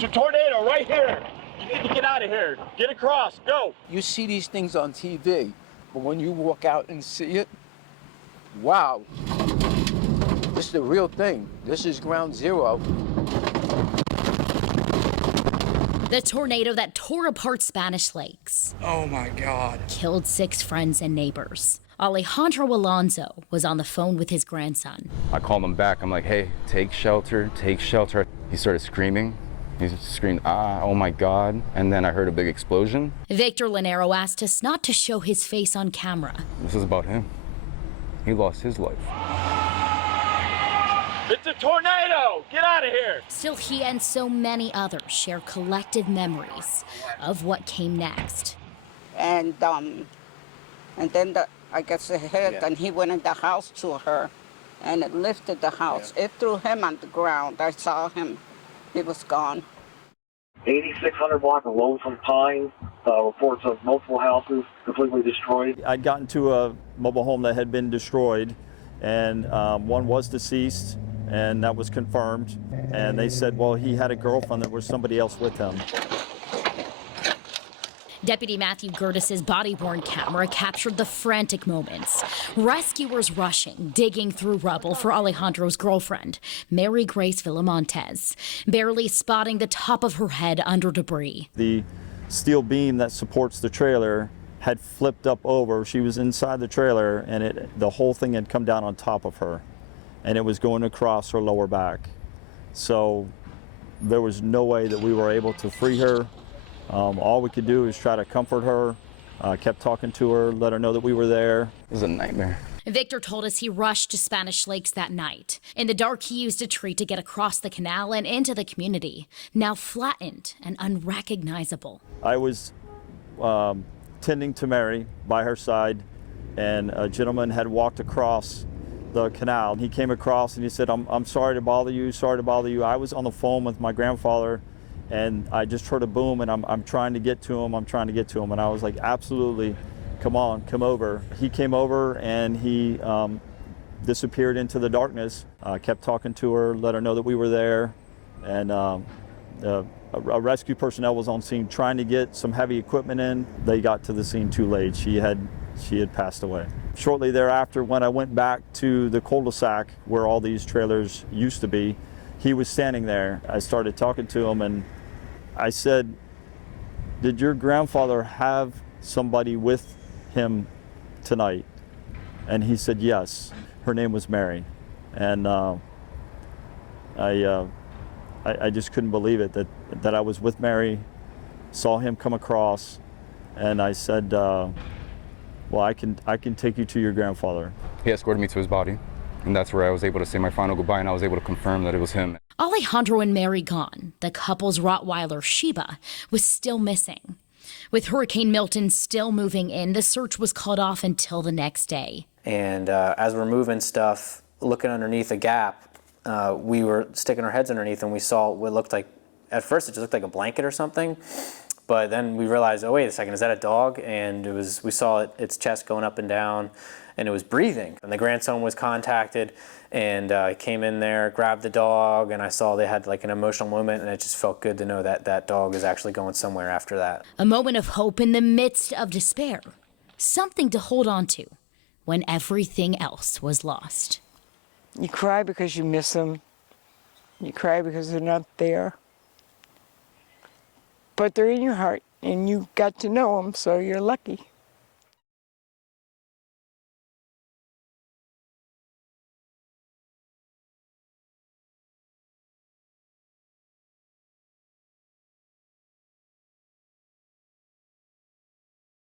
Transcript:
It's a tornado right here. You need to get out of here. Get across. Go. You see these things on TV, but when you walk out and see it, wow. This is the real thing. This is ground zero. The tornado that tore apart Spanish Lakes. Oh my God. Killed 6 friends and neighbors. Alejandro Alonso was on the phone with his grandson. I called him back. I'm like, hey, take shelter, take shelter. He started screaming. He screamed, oh my God. And then I heard a big explosion. Victor Lanero asked us not to show his face on camera. This is about him. He lost his life. It's a tornado. Get out of here. Still, he and so many others share collective memories of what came next. And then I guess it hit, and he went in the house to her, and it lifted the house. It threw him on the ground. I saw him. He was gone. 8600 block of Lonesome Pine. Reports of multiple houses completely destroyed. I'd gotten to a mobile home that had been destroyed, and one was deceased, and that was confirmed. And they said, well, he had a girlfriend, there was somebody else with him. Deputy Matthew Gerdes' body-worn camera captured the frantic moments. Rescuers rushing, digging through rubble for Alejandro's girlfriend, Mary Grace Vilamontez, barely spotting the top of her head under debris. The steel beam that supports the trailer had flipped up over. She was inside the trailer, and the whole thing had come down on top of her, and it was going across her lower back. So there was no way that we were able to free her. All we could do is try to comfort her, kept talking to her, let her know that we were there. It was a nightmare. Victor told us he rushed to Spanish Lakes that night. In the dark, he used a tree to get across the canal and into the community, now flattened and unrecognizable. I was tending to Mary by her side, and a gentleman had walked across the canal. He came across and he said, I'm sorry to bother you, sorry to bother you. I was on the phone with my grandfather, and I just heard a boom, and I'm trying to get to him, And I was like, absolutely, come on, come over. He came over, and he disappeared into the darkness. Kept talking to her, let her know that we were there. And a rescue personnel was on scene trying to get some heavy equipment in. They got to the scene too late. She had passed away. Shortly thereafter, when I went back to the cul-de-sac where all these trailers used to be, he was standing there. I started talking to him, and I said, did your grandfather have somebody with him tonight? And he said, yes. Her name was Mary. And I just couldn't believe it, that I was with Mary, saw him come across, and I said, well, I can take you to your grandfather. He escorted me to his body, and that's where I was able to say my final goodbye, and I was able to confirm that it was him. Alejandro and Mary gone, the couple's Rottweiler Sheba was still missing. With Hurricane Milton still moving in, the search was called off until the next day. And as we're moving stuff, looking underneath a gap, we were sticking our heads underneath, and we saw what looked like, at first it just looked like a blanket or something, but then we realized, oh wait a second, is that a dog? And we saw its chest going up and down, and it was breathing. And the grandson was contacted, and I came in there, grabbed the dog, and I saw they had like an emotional moment, and it just felt good to know that that dog is actually going somewhere after that. A moment of hope in the midst of despair, something to hold on to when everything else was lost. You cry because you miss them. You cry because they're not there. But they're in your heart, and you got to know them, so you're lucky.